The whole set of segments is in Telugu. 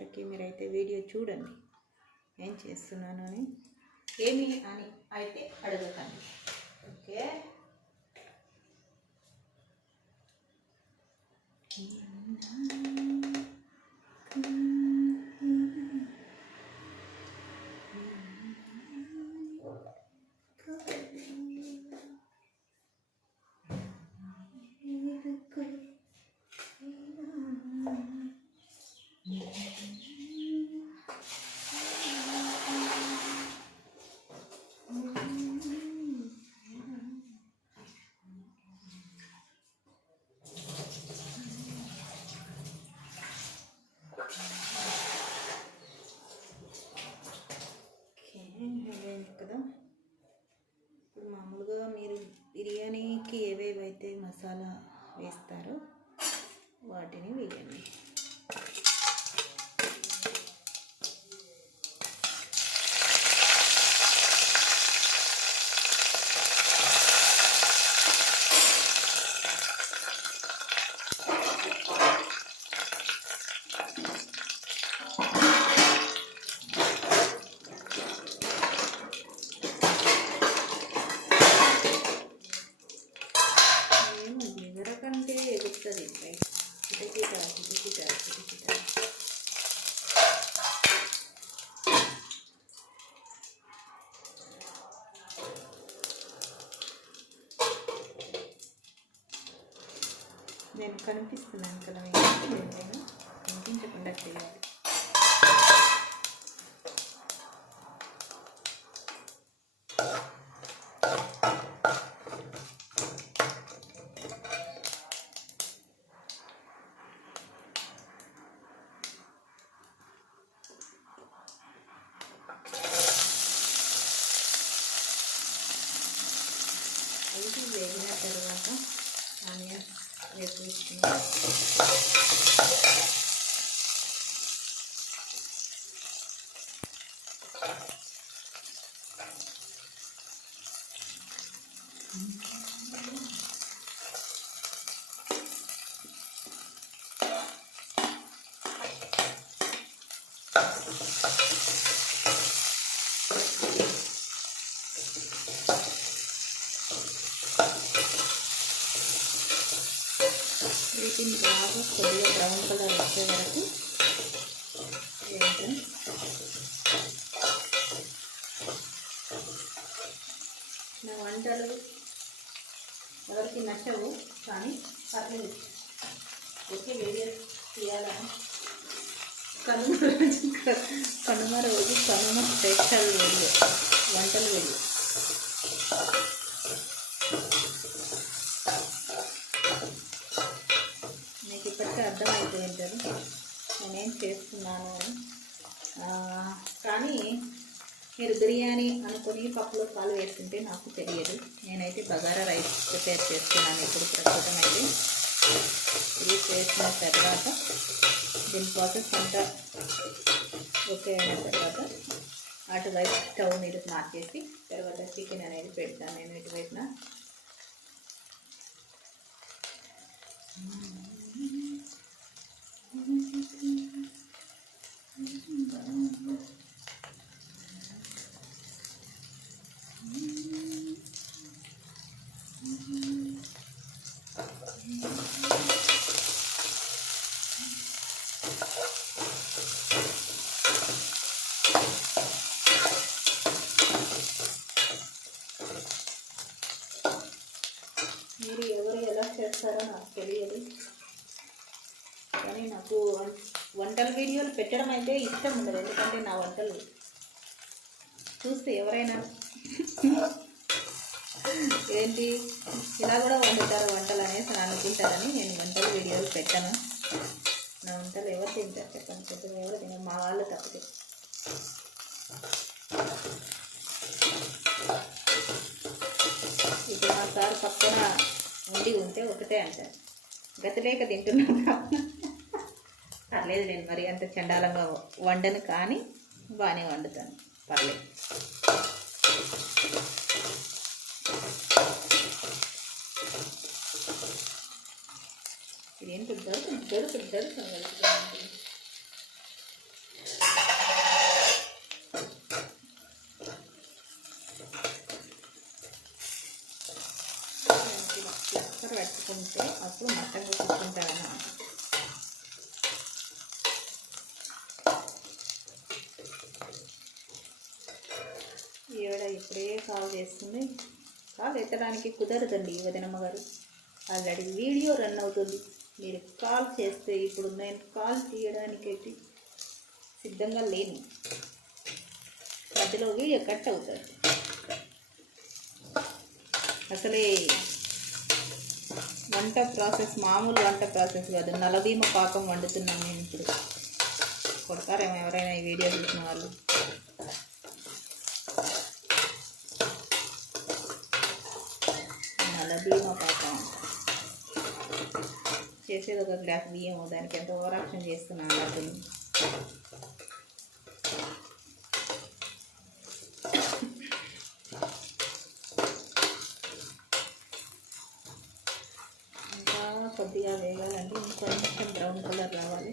అయ్యేసరికి మీరైతే వీడియో చూడండి ఏం చేస్తున్నాను అని, ఏమి అని అయితే అడగకండి. ఓకే, కదా. ఇప్పుడు మామూలుగా మీరు బిర్యానీకి ఏవేవైతే మసాలా వేస్తారో వాటిని వేయండి. ఎవరికంటే ఎగుతుంది చిటకిట చిటకిట చిటకిట. నేను కనిపిస్తున్నాను కదా, నేను కనిపించకుండా చేయాలి. ఇది వేగిన తర్వాత ఆనియన్స్ వేసుకుంటున్నాను. వీటిని బాగా కొద్దిగా బ్రౌన్ కలర్ వచ్చే వరకు వేద్దాం. నా వంటలు ఎవరికి నచ్చవు, కానీ పర్లేదు, ఓకే వీడియోస్ తీయాలని. కనుమ రోజు కనుమ స్పెషల్ వీడియో, వంటల వీడియో. మీకు ఇప్పటికే అర్థమైపోయి ఉంటుంది నేనేం చేస్తున్నాను అని. కానీ మీరు బిర్యానీ అనుకుని పప్పులో పాలు వేస్తుంటే నాకు తెలియదు. నేనైతే బగారా రైస్ ప్రిపేర్ చేస్తున్నాను ఇప్పుడు ప్రస్తుతం. అయితే ఇది చేసిన తర్వాత దీని ప్రాసెస్ అంతా ఓకే అయిన తర్వాత అటువైపు స్టవ్ మీద మార్చేసి తర్వాత చికెన్ అనేది పెడతాను నేను ఇటువైపున. మీరు ఎవరు ఎలా చేస్తారో నాకు తెలియదు, కానీ నాకు వంటల వీడియోలు పెట్టడం అయితే ఇష్టం ఉండదు. ఎందుకంటే నా వంటలు చూస్తే ఎవరైనా ఏంటి ఇలా కూడా వండుతారు వంటలు అనేసి అనుకుంటారని నేను వంటల వీడియోలు పెట్టాను. నా వంటలు ఎవరు తింటారు చెప్పండి, పెద్దగా ఎవరు తినరు, మా వాళ్ళు తప్పితే. ఇప్పుడు మా సార్ పక్కన ఉండి ఉంటే ఒకటే అంటారు, గతిలేక తింటున్నాను. పర్లేదు, నేను మరి అంత చండాలంగా వండను, కానీ బాగానే వండుతాను, పర్లేదు. ఇదేంటి దొరుకుతుంది. ఉన్నప్పుడు మట్టంగా కూర్చుంటారన్నమాట. ఈవిడ ఇప్పుడే కాల్ చేస్తుంది. కాల్ ఎత్తడానికి కుదరదండి వదినమ్మ గారు. ఆల్రెడీ వీడియో రన్ అవుతుంది. మీరు కాల్ చేస్తే ఇప్పుడు నేను కాల్ తీయడానికైతే సిద్ధంగా లేను. మధ్యలో వీడియో కట్ అవుతుంది. అసలే వంట ప్రాసెస్ మామూలు వంట ప్రాసెస్ కాదు, నలభీమ పాకం వండుతున్నాను నేను ఇప్పుడు. కొడతారేమో ఎవరైనా ఈ వీడియో చూసిన వాళ్ళు. నలభీమ పాకం చేసేది ఒక గ్లాస్ బియ్యం, దానికి ఎంత ఓవరాక్షన్ చేస్తున్నాను అసలు. ఇంకా కొద్దిగా వేగాలండి, ఇంకొంచెం బ్రౌన్ కలర్ రావాలి.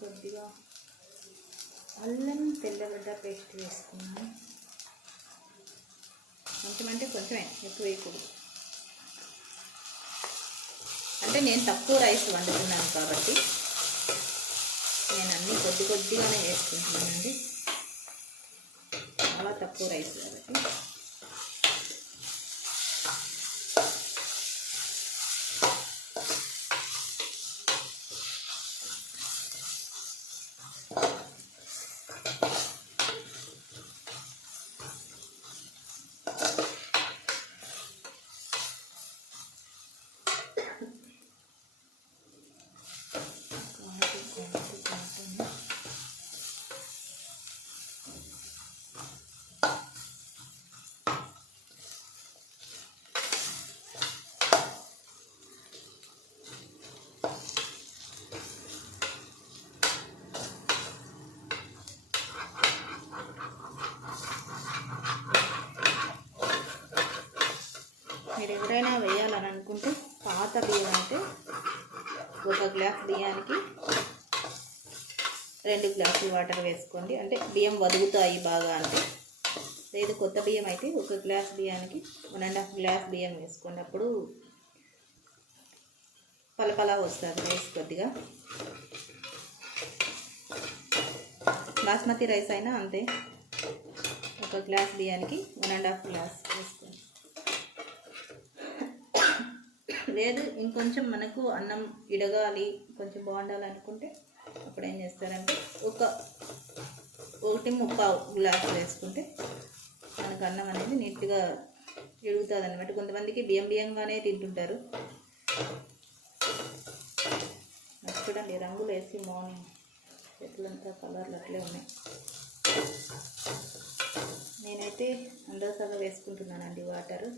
కొద్దిగా అల్లం తెల్లగడ్డ పేస్ట్ వేసుకున్నాను. కొంచెం అంటే కొంచెమే, ఎక్కువ వేయకూడదు. అంటే నేను తక్కువ రైస్ వండుతున్నాను కాబట్టి నేను అన్నీ కొద్దిగానే వేసుకుంటున్నానండి. చాలా తక్కువ రైస్ కాబట్టి. మీరు ఎవరైనా వేయాలని అనుకుంటే పాత బియ్యం అయితే ఒక గ్లాస్ బియ్యానికి 2 గ్లాసులు వాటర్ వేసుకోండి. అంటే బియ్యం వదుగుతాయి బాగా. అంటే లేదు కొత్త బియ్యం అయితే ఒక గ్లాస్ బియ్యానికి 1.5 గ్లాస్ బియ్యం వేసుకోండి. అప్పుడు పలపలా వస్తుంది రైస్ కొద్దిగా. బాస్మతి రైస్ అయినా అంతే, ఒక గ్లాస్ బియ్యానికి 1.5 గ్లాస్ వేసుకోండి. లేదు ఇంకొంచెం మనకు అన్నం ఇడగాలి, కొంచెం బాగుండాలి అనుకుంటే అప్పుడు ఏం చేస్తారంటే 1.25 గ్లాస్ వేసుకుంటే మనకు అన్నం అనేది నీట్గా ఇడుగుతుంది అన్నమాట. కొంతమందికి బియ్యంగానే తింటుంటారు. చూడండి రంగులు వేసి మార్నింగ్ చెట్లంతా కలర్లు అట్లే ఉన్నాయి. నేనైతే అందరసగా వేసుకుంటున్నానండి వాటర్.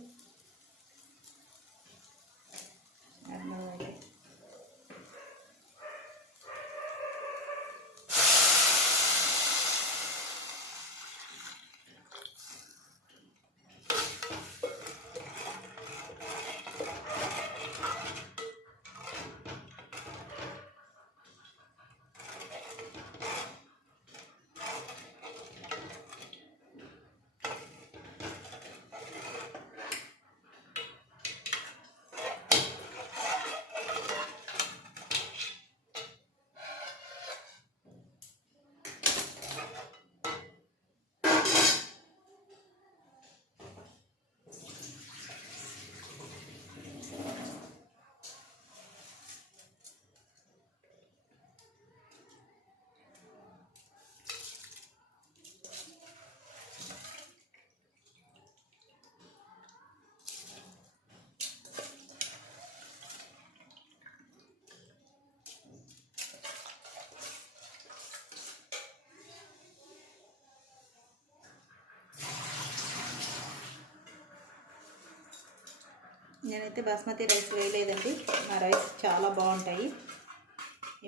నేనైతే బాస్మతి రైస్ వేయలేదండి, నా రైస్ చాలా బాగుంటాయి.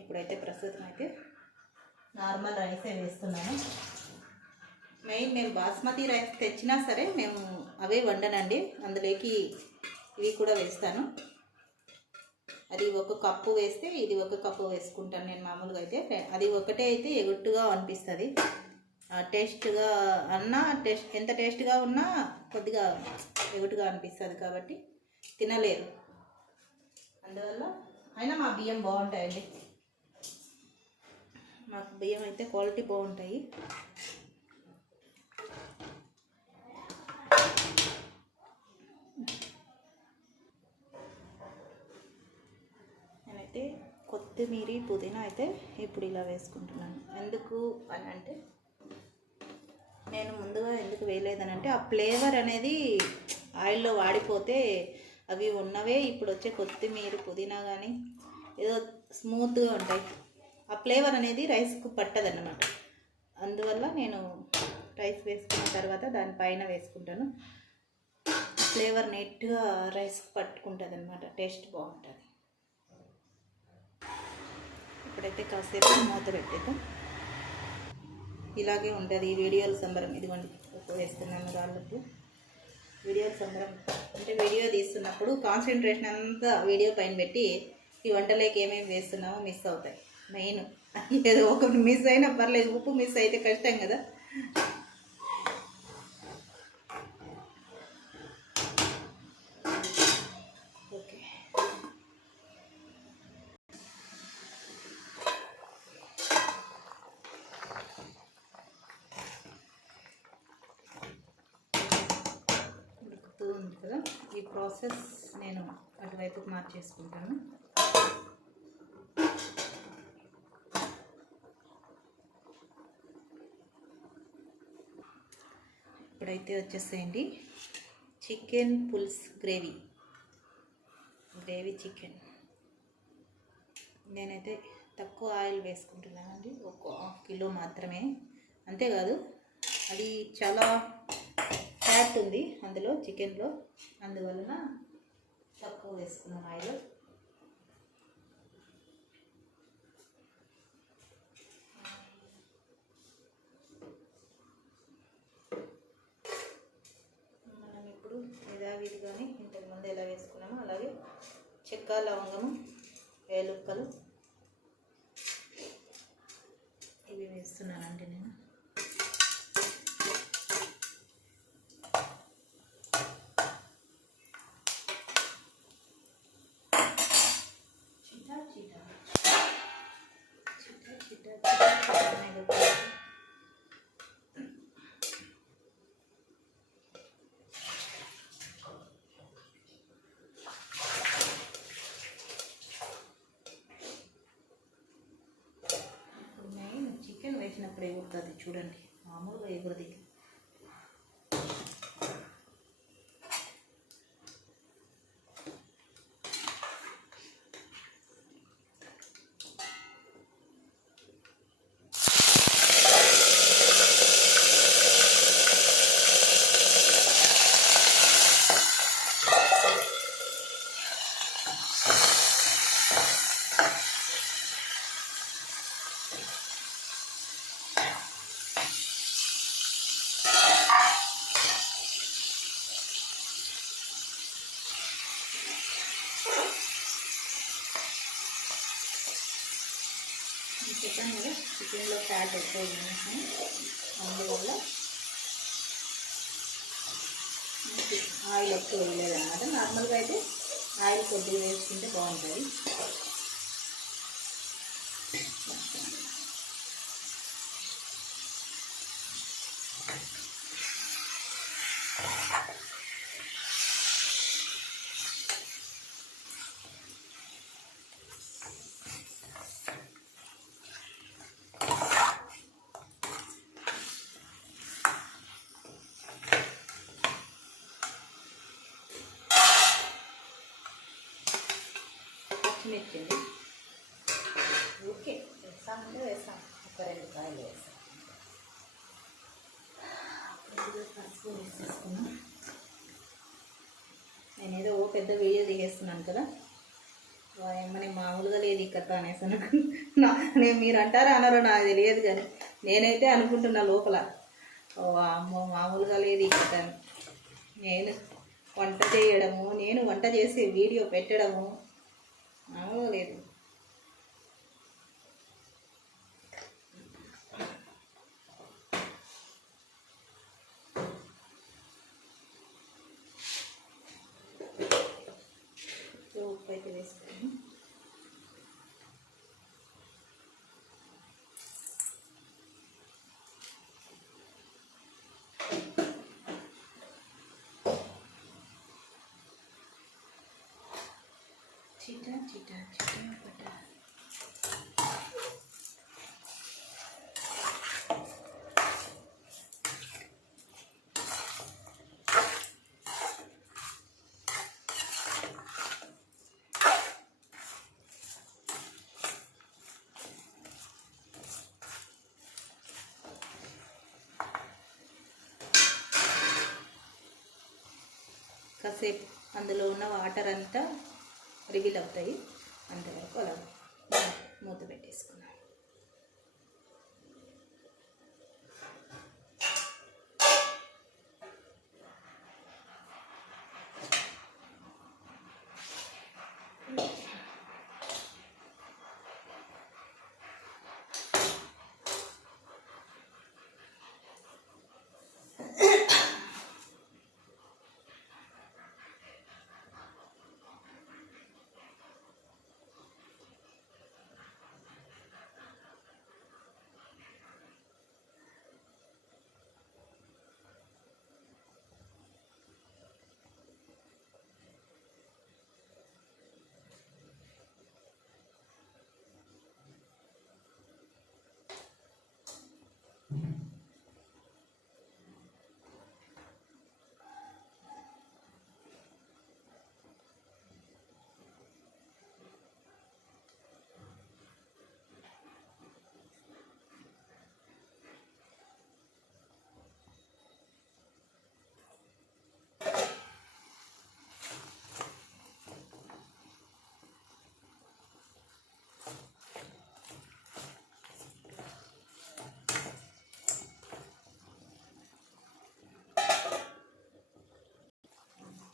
ఇప్పుడైతే ప్రస్తుతం అయితే నార్మల్ రైసే వేస్తున్నాను. మెయిన్ మేము బాస్మతి రైస్ తెచ్చినా సరే మేము అవే వండనండి, అందులోకి ఇవి కూడా వేస్తాను. అది ఒక కప్పు వేస్తే ఇది ఒక కప్పు వేసుకుంటాను నేను మామూలుగా అయితే. అది ఒకటే అయితే ఎగుట్టుగా అనిపిస్తుంది, టేస్ట్గా అన్నా ఎంత టేస్ట్గా ఉన్నా కొద్దిగా ఎగుటుగా అనిపిస్తుంది కాబట్టి తినలేరు. అందువల్ల అయినా మా బియ్యం బాగుంటాయండి, మాకు బియ్యం అయితే క్వాలిటీ బాగుంటాయి. నేనైతే కొత్తిమీర పుదీనా అయితే ఇప్పుడు ఇలా వేసుకుంటున్నాను. ఎందుకు అని అంటే, నేను ముందుగా ఎందుకు వేయలేదనంటే ఆ ఫ్లేవర్ అనేది ఆయిల్లో వాడిపోతే అవి ఉన్నవే ఇప్పుడు వచ్చే కొత్తిమీర పుదీనా కానీ ఏదో స్మూత్గా ఉంటాయి, ఆ ఫ్లేవర్ అనేది రైస్కు పట్టదన్నమాట. అందువల్ల నేను రైస్ వేసుకున్న తర్వాత దానిపైన వేసుకుంటాను, ఫ్లేవర్ నీట్గా రైస్కి పట్టుకుంటుంది అనమాట, టేస్ట్ బాగుంటుంది. ఇప్పుడైతే కాసేపు మూత పెట్టేద్దాం. ఇలాగే ఉంటుంది ఈ వీడియోల సంబరం. ఇదిగోండి ఉప్పు వేస్తున్నాను రాళ్ళకు. వీడియోల సంబరం అంటే వీడియో తీస్తున్నప్పుడు కాన్సన్ట్రేషన్ అంతా వీడియో పైన పెట్టి ఈ వంటలోకి ఏమేమి వేస్తున్నామో మిస్ అవుతాయి. మెయిన్ ఏదో ఒకటి మిస్ అయినా పర్లేదు, ఉప్పు మిస్ అయితే కష్టం కదా. ఓకే, ఉడుకుతూ ఉంది కదా, ఈ ప్రాసెస్ నేను అటువైపుకి మార్చేసుకుంటాను. ఇప్పుడైతే వచ్చేసేయండి చికెన్ పులుసు గ్రేవీ చికెన్. నేనైతే తక్కువ ఆయిల్ వేసుకుంటున్నానండి, ఒక 1/2 కిలో మాత్రమే. అంతేకాదు అది చాలా ఫ్యాట్ ఉంది అందులో చికెన్లో, అందువలన తక్కువ వేసుకున్నాను ఆయిల్. మనం ఇప్పుడు యథావిధిగానే ఇంతకుముందు ఎలా వేసుకున్నామో అలాగే చెక్క, లవంగము, ఏలుక్కలు ఇవి వేస్తున్నానండి నేను. చికెన్ వేసినప్పుడు ఎగురుతుంది చూడండి, మామూలుగా ఎగురుది. చెప్పాను కదా చికెన్లో ఫ్యాట్ ఎక్కువ ఉంది, అందువల్ల ఆయిల్ ఎక్కువ వేయలేదు అన్నమాట. నార్మల్గా అయితే ఆయిల్ కొద్దిగా వేసుకుంటే బాగుంటుంది. పచ్చిమిర్చి ఓకే వేస్తామంటే వేస్తాం, ఒక 2 కాయలు వేస్తాం. పసుపు వేసేసుకున్నాం. నేనేదో పెద్ద వీడియో తీసేస్తున్నాను కదా. ఏమని మామూలుగా లేదు ఈ కథ అనేసి నేను మీరు అంటారా అన్నారో నాకు తెలియదు, కానీ నేనైతే అనుకుంటున్నా లోపల, ఓ అమ్మో మామూలుగా లేదు ఈ కథ అని. నేను వంట చేయడము, నేను వంట చేసే వీడియో పెట్టడము మామూలుగా లేదు. ఉప్పు అయితే వేసుకొని చిటా చిటా చిటా పటా. కాసేపు అందులో ఉన్న వాటర్ అంతా రివీల్ అవుతాయి, అంతవరకు అలా మూత పెట్టేసుకున్నాం.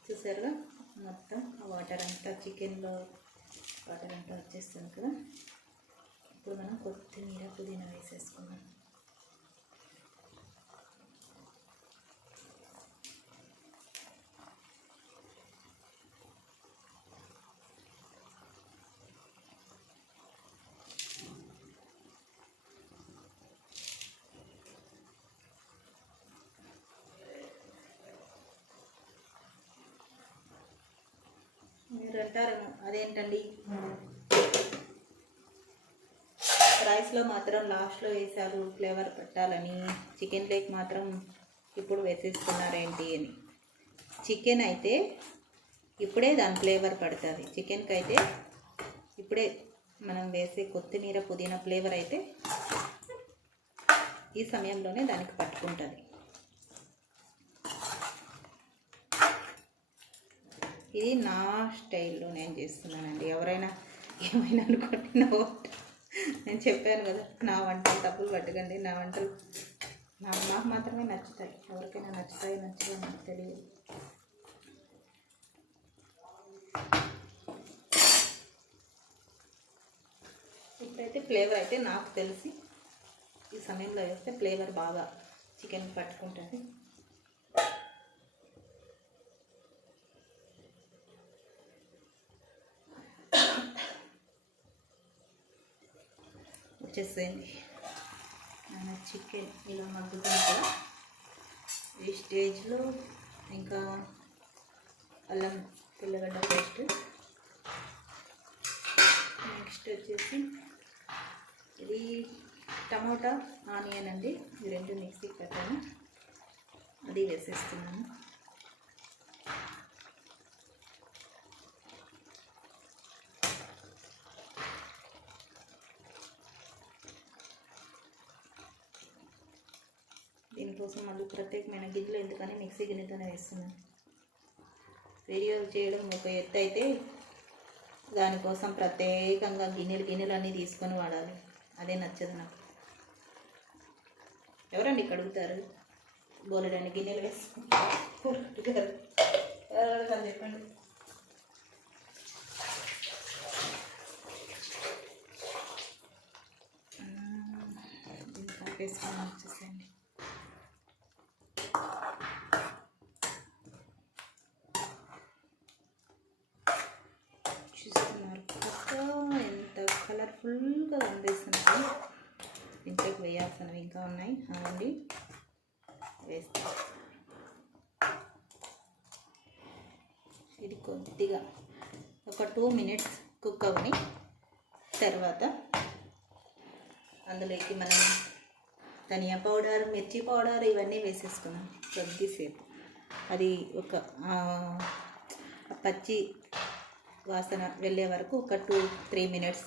చూసారుగా మొత్తం ఆ వాటర్ అంతా, చికెన్లో వాటర్ అంతా వచ్చేస్తుంది కదా. ఇప్పుడు మనం కొత్తిమీర పుదీనా వేసేసుకున్నాం. మీరు అంటారేమో అదేంటండి రైస్లో మాత్రం లాస్ట్లో వేసారు ఫ్లేవర్ పెట్టాలని, చికెన్ లేక్ మాత్రం ఇప్పుడు వేసేస్తున్నారేంటి అని. చికెన్ అయితే ఇప్పుడే దాని ఫ్లేవర్ పడుతుంది, చికెన్కి అయితే ఇప్పుడే మనం వేసే కొత్తిమీర పుదీనా ఫ్లేవర్ అయితే ఈ సమయంలోనే దానికి పట్టుకుంటుంది. ఇది నా స్టైల్లో నేను చేస్తున్నానండి. ఎవరైనా ఏమైనా అనుకోండి, నేను చెప్పాను కదా, నా వంటలు తప్పులు పట్టకండి. నా వంటలు నాకు మాత్రమే నచ్చుతాయి, ఎవరికైనా నచ్చుతాయి నచ్చదో నాకు తెలియదు. ఇప్పుడైతే ఫ్లేవర్ అయితే నాకు తెలిసి ఈ సమయంలో వేస్తే ఫ్లేవర్ బాగా చికెన్ పట్టుకుంటుంది. వచ్చేసేయండి మన చికెన్ ఇలా మగ్గుతుంది కదా. ఈ స్టేజ్లో ఇంకా అల్లం తెల్లగడ్డ పేస్ట్, నెక్స్ట్ వచ్చేసి ఇది టమోటా ఆనియన్ అండి, ఈ రెండు మిక్సీకి పెట్టాను, అది వేసేస్తున్నాను. దీనికోసం మళ్ళీ ప్రత్యేకమైన గిన్నెలో ఎందుకని మిక్సీ గిన్నెతోనే వేస్తున్నాను. వీడియోలు చేయడం ఒక ఎత్తు అయితే దానికోసం ప్రత్యేకంగా గిన్నెలు అన్నీ తీసుకొని వాడాలి. అదే నచ్చదు నాకు. ఎవరండి ఇక్కడ అడుగుతారు? బోలెడన్ని గిన్నెలు వేసుకుంటారు. ఎవరు చెప్పండి. వేసుకొని వచ్చేసేయండి. చూస్తున్నారు ఎంత కలర్ఫుల్గా కనిపిస్తున్నాయి. ఇంట్లోకి వేయాల్సినవి ఇంకా ఉన్నాయి. అవండి వేస్తాం. ఇది కొద్దిగా ఒక 2 మినిట్స్ కుక్ అవ్వని తర్వాత అందులోకి మనం ధనియా పౌడర్, మిర్చి పౌడర్ ఇవన్నీ వేసేసుకున్నాం. కొద్దిసేపు అది ఒక పచ్చి వాసన వెళ్ళే వరకు ఒక 2-3 మినిట్స్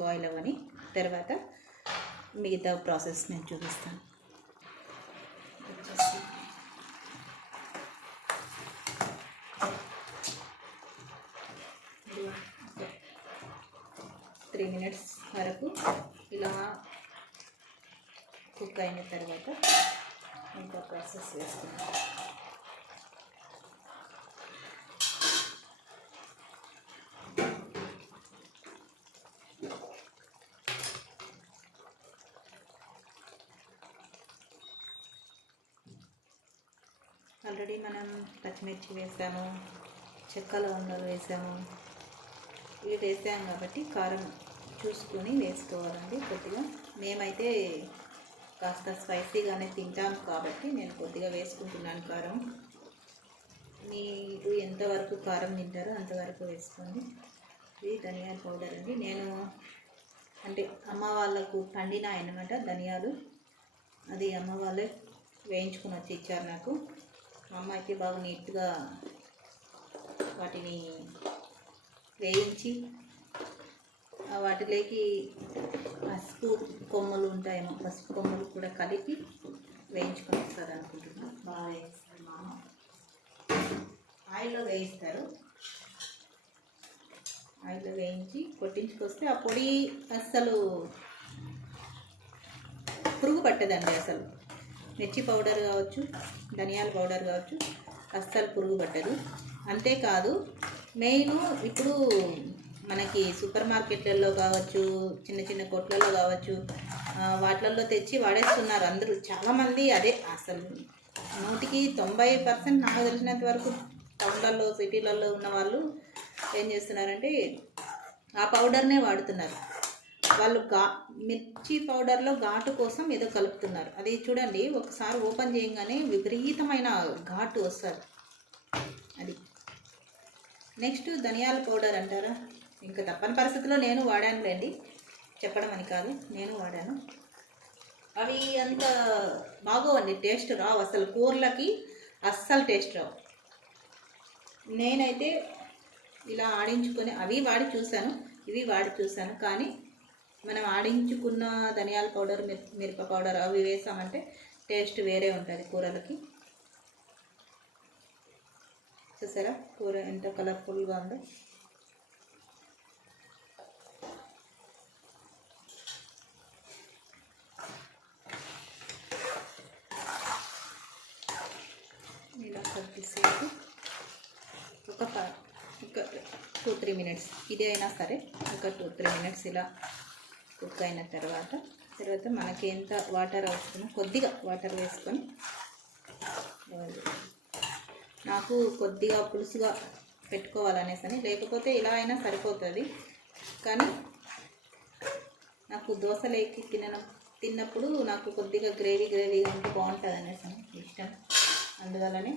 బాయిల్ అవ్వని తర్వాత మిగతా ప్రాసెస్ నేను చూపిస్తాను. వచ్చేసి 3 మినిట్స్ వరకు ఇలా కుక్ అయిన తర్వాత ఇంకా ప్రాసెస్ వేసుకున్నాం. ఆల్రెడీ మనం పచ్చిమిర్చి వేసాము, చెక్క లవంగాలు వేసాము. ఇవి వేసాము కాబట్టి కారం చూసుకొని వేసుకోవాలండి. కొద్దిగా మేమైతే కాస్త స్పైసీగానే తింటాం కాబట్టి నేను కొద్దిగా వేసుకుంటున్నాను కారం. మీరు ఎంతవరకు కారం తింటారో అంతవరకు వేసుకోండి. ఇది ధనియాల పౌడర్ అండి. నేను అంటే అమ్మ వాళ్ళకు పండిన అన్నమాట ధనియాలు. అది అమ్మ వాళ్ళే వేయించుకొని వచ్చి ఇచ్చారు నాకు. మా అమ్మ అయితే బాగా నీట్గా వాటిని వేయించి వాటిలోకి పసుపు కొమ్మలు ఉంటాయేమో, పసుపు కొమ్మలు కూడా కలిపి వేయించుకొని వస్తారు అనుకుంటున్నాను. బాగా వేయిస్తారు మా అమ్మ. ఆయిల్లో వేయిస్తారు. ఆయిల్లో వేయించి కొట్టించుకొస్తే ఆ పొడి అస్సలు పురుగు పట్టదండి. అసలు మిర్చి పౌడర్ కావచ్చు, ధనియాల పౌడర్ కావచ్చు, అస్సలు పురుగు పట్టదు. అంతేకాదు మెయిన్ ఇప్పుడు మనకి సూపర్ మార్కెట్లలో కావచ్చు, చిన్న చిన్న కొట్లలో కావచ్చు, వాటిలలో తెచ్చి వాడేస్తున్నారు అందరూ చాలామంది. అదే అసలు 90% నాకు తెలిసినంత వరకు టౌన్లలో సిటీలలో ఉన్న వాళ్ళు ఏం చేస్తున్నారంటే ఆ పౌడర్నే వాడుతున్నారు. వాళ్ళు మిర్చి పౌడర్లో ఘాటు కోసం ఏదో కలుపుతున్నారు. అది చూడండి, ఒకసారి ఓపెన్ చేయగానే విపరీతమైన ఘాటు వస్తుంది. అది నెక్స్ట్ ధనియాల పౌడర్ అంటారా, ఇంకా తప్పని పరిస్థితిలో నేను వాడానులేండి, చెప్పడం అని కాదు, నేను వాడాను. అవి అంత బాగోవండి, టేస్ట్ రావు అసలు. కూరలకి అస్సలు టేస్ట్ రావు. నేనైతే ఇలా ఆడించుకొని అవి వాడి చూశాను, ఇవి వాడి చూశాను. కానీ మనం ఆడించుకున్న ధనియాల పౌడర్, మిరప పౌడర్ అవి వేసామంటే టేస్ట్ వేరే ఉంటుంది కూరలకి. చూసారా కూర ఎంత కలర్ఫుల్గా ఉందో. ఇలా కొద్దిసేపు ఒక 2-3 మినిట్స్ ఇది అయినా సరే ఒక 2-3 మినిట్స్ ఇలా కుక్ అయిన తర్వాత మనకి ఎంత వాటర్ అవసరమో కొద్దిగా వాటర్ వేసుకొని, నాకు కొద్దిగా పులుసుగా పెట్టుకోవాలనేసి, లేకపోతే ఇలా అయినా సరిపోతుంది. కానీ నాకు దోశలేకి తిన్నప్పుడు నాకు కొద్దిగా గ్రేవీగా ఉంటే బాగుంటుంది అనేసి ఇష్టం. అందువల్లనే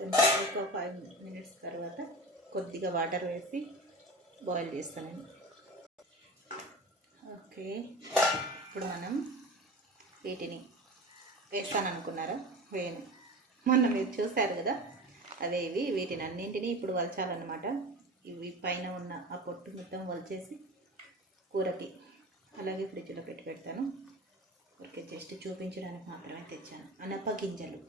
కొంచెం ఒక 5 మినిట్స్ తర్వాత కొద్దిగా వాటర్ వేసి బాయిల్ చేస్తాను నేను. ఓకే, ఇప్పుడు మనం వీటిని వేస్తాను అనుకున్నారా? వేయను, మొన్న మీరు చూశారు కదా, అదే వీటిని అన్నింటినీ ఇప్పుడు వలచాలన్నమాట. ఇవి పైన ఉన్న ఆ పొట్టు మొత్తం వలిచేసి కూరకి అలాగే ఫ్రిడ్జ్లో పెడతాను. ఓకే, జస్ట్ చూపించడానికి మాత్రమే తెచ్చాను. అనప గింజలు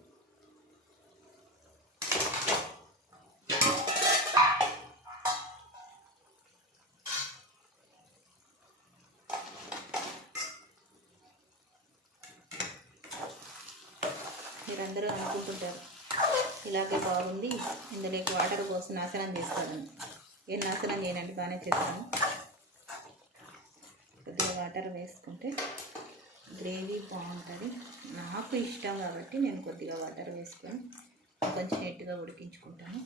మీరందరూ అనుకుంటుంటారు ఇలాగే బాగుంది, ఇందులోకి వాటర్ పోసి నాశనం చేస్తాను. ఏం నాశనం చేయనండి, బాగానే చేస్తాను. కొద్దిగా వాటర్ వేసుకుంటే గ్రేవీ బాగుంటుంది. నాకు ఇష్టం కాబట్టి నేను కొద్దిగా వాటర్ వేసుకొని కొంచెం నీట్గా ఉడికించుకుంటాను.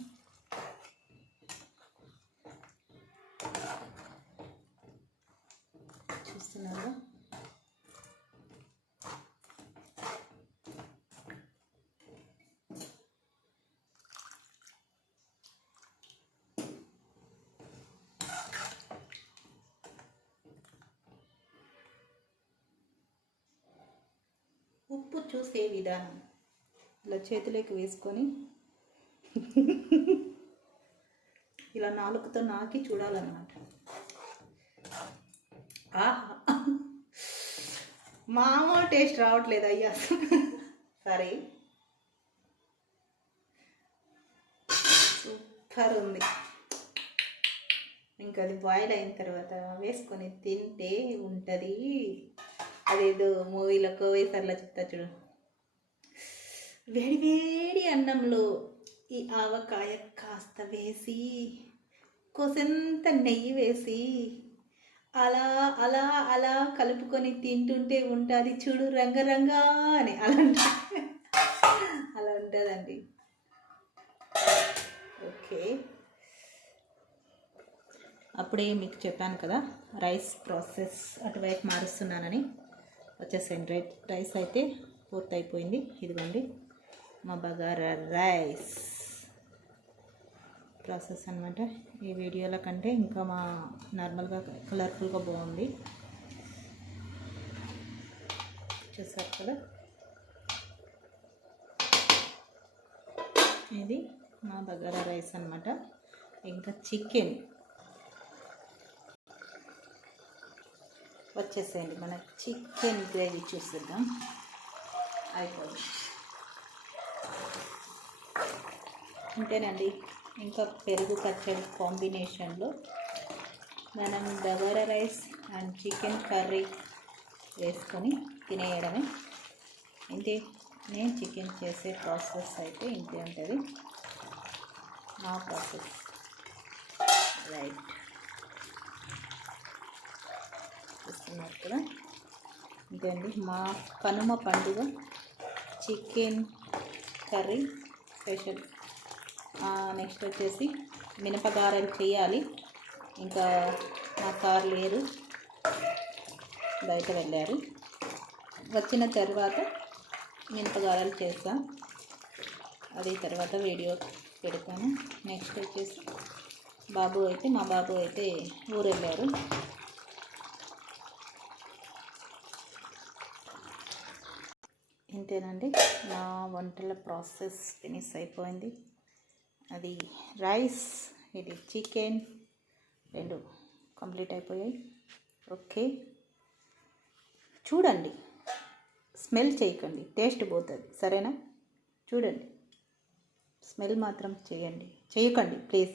చూస్తున్నారు. ఉప్పు చూసే విధానం ఇలా చేతిలోకి వేసుకొని ఇలా నాలుకతో నాకి చూడాలన్నమాట. ఆహా, మామూలు టేస్ట్ రావట్లేదు అయ్యా. సారీ, సూపర్ ఉంది. ఇంకా అది బాయిల్ అయిన తర్వాత వేసుకొని తింటే ఉంటుంది. అదేదో మూవీలో కోవేసర్లో చెప్తా చూడు, వేడి వేడి అన్నంలో ఈ ఆవకాయ కాస్త వేసి కొసంత నెయ్యి వేసి అలా అలా అలా కలుపుకొని తింటుంటే ఉంటుంది చూడు రంగరంగా అని. అలా ఉంటుందండి. ఓకే, అప్పుడే మీకు చెప్పాను కదా రైస్ ప్రాసెస్ అటువైపు మారుస్తున్నానని. వచ్చేసండి, రైస్ అయితే పూర్తయిపోయింది. ఇదిగోండి మా బగారా రైస్ ప్రాసెస్ అనమాట. ఈ వీడియోల కంటే ఇంకా మా నార్మల్గా కలర్ఫుల్గా బాగుంది. చూసారు కదా, ఇది మా బగారా రైస్ అనమాట. ఇంకా చికెన్ వచ్చేసేయండి. మన చికెన్ గ్రేవీ చూసేద్దాం. అయిపోయింది అంతేనండి. ఇంకా పెరుగు పచ్చడి కాంబినేషన్లో మనం bagara rice and chicken curry వేసుకొని తినేయడమే. ఇంతే, నేను చికెన్ చేసే ప్రాసెస్ అయితే ఇంతే ఉంటుంది నా ప్రాసెస్. రైట్, చూస్తున్నారు కదా, ఇంతే అండి మా కనుమ పండుగ చికెన్ కర్రీ స్పెషల్. నెక్స్ట్ వచ్చేసి మినపగారెలు చేయాలి. ఇంకా మా సార్ లేరు, బయట వెళ్ళారు. వచ్చిన తర్వాత మినపగారెలు చేస్తాం, అది తర్వాత వీడియో పెడతాను. నెక్స్ట్ వచ్చేసి మా బాబు అయితే ఊరు వెళ్ళారు. ఇంతేనండి, నా వంటల ప్రాసెస్ ఫినిష్ అయిపోయింది. అది రైస్, ఇది చికెన్, రెండు కంప్లీట్ అయిపోయాయి. ఓకే, చూడండి, స్మెల్ చేయకండి, టేస్ట్ పోతుంది. సరేనా? చూడండి, స్మెల్ మాత్రం చేయకండి ప్లీజ్.